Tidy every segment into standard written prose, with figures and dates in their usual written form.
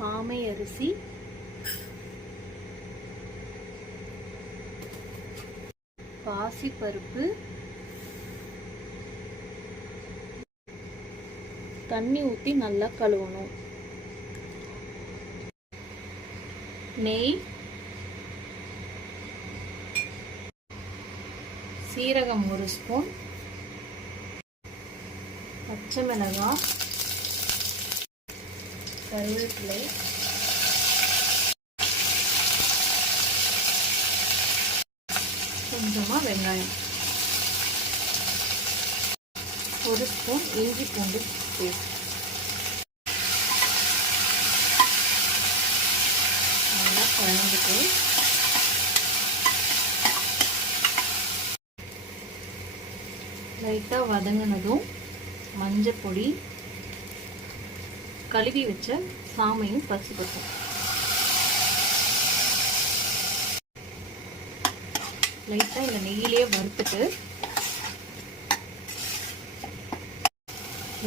சாமை அரிசி, பாசிப்பருப்பு, தண்ணி ஊற்றி நல்லா கழுவணும். நெய், சீரகம் 1 ஸ்பூன், பச்சை மிளகாய், கருவேப்பிலை, கொஞ்சமாக வெங்காயம், 1 ஸ்பூன் இஞ்சி பூண்டு பேஸ்ட். நல்லா கலந்துட்டு லைட்டாக வதங்கினதும் மஞ்சள் பொடி, கழுவி வச்ச சாமையும் பருப்பும் லைட்டாக இந்த நெய்யிலே வறுத்துட்டு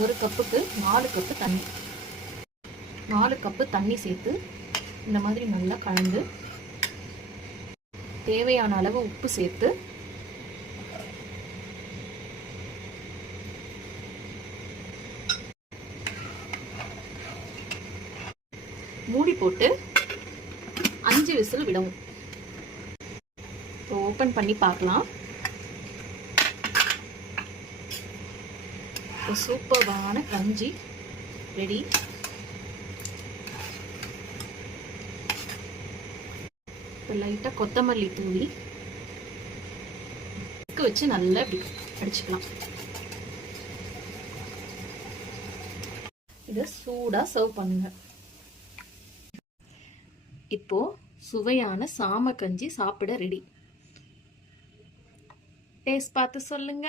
1 கப்புக்கு 4 கப்பு தண்ணி 4 கப்பு தண்ணி சேர்த்து இந்த மாதிரி நல்லா கலந்து தேவையான அளவு உப்பு சேர்த்து மூடி போட்டு 5 விசில் விடவும். ஓபன் பண்ணி பார்க்கலாம். சூப்பரான கஞ்சி ரெடி. லைட்டா கொத்தமல்லி தூவி வச்சு நல்லா அடிச்சுக்கலாம். இதை சூடா சர்வ் பண்ணுங்க. இப்போ சுவையான சாமை கஞ்சி சாப்பிட ரெடி. டேஸ்ட் பார்த்து சொல்லுங்க.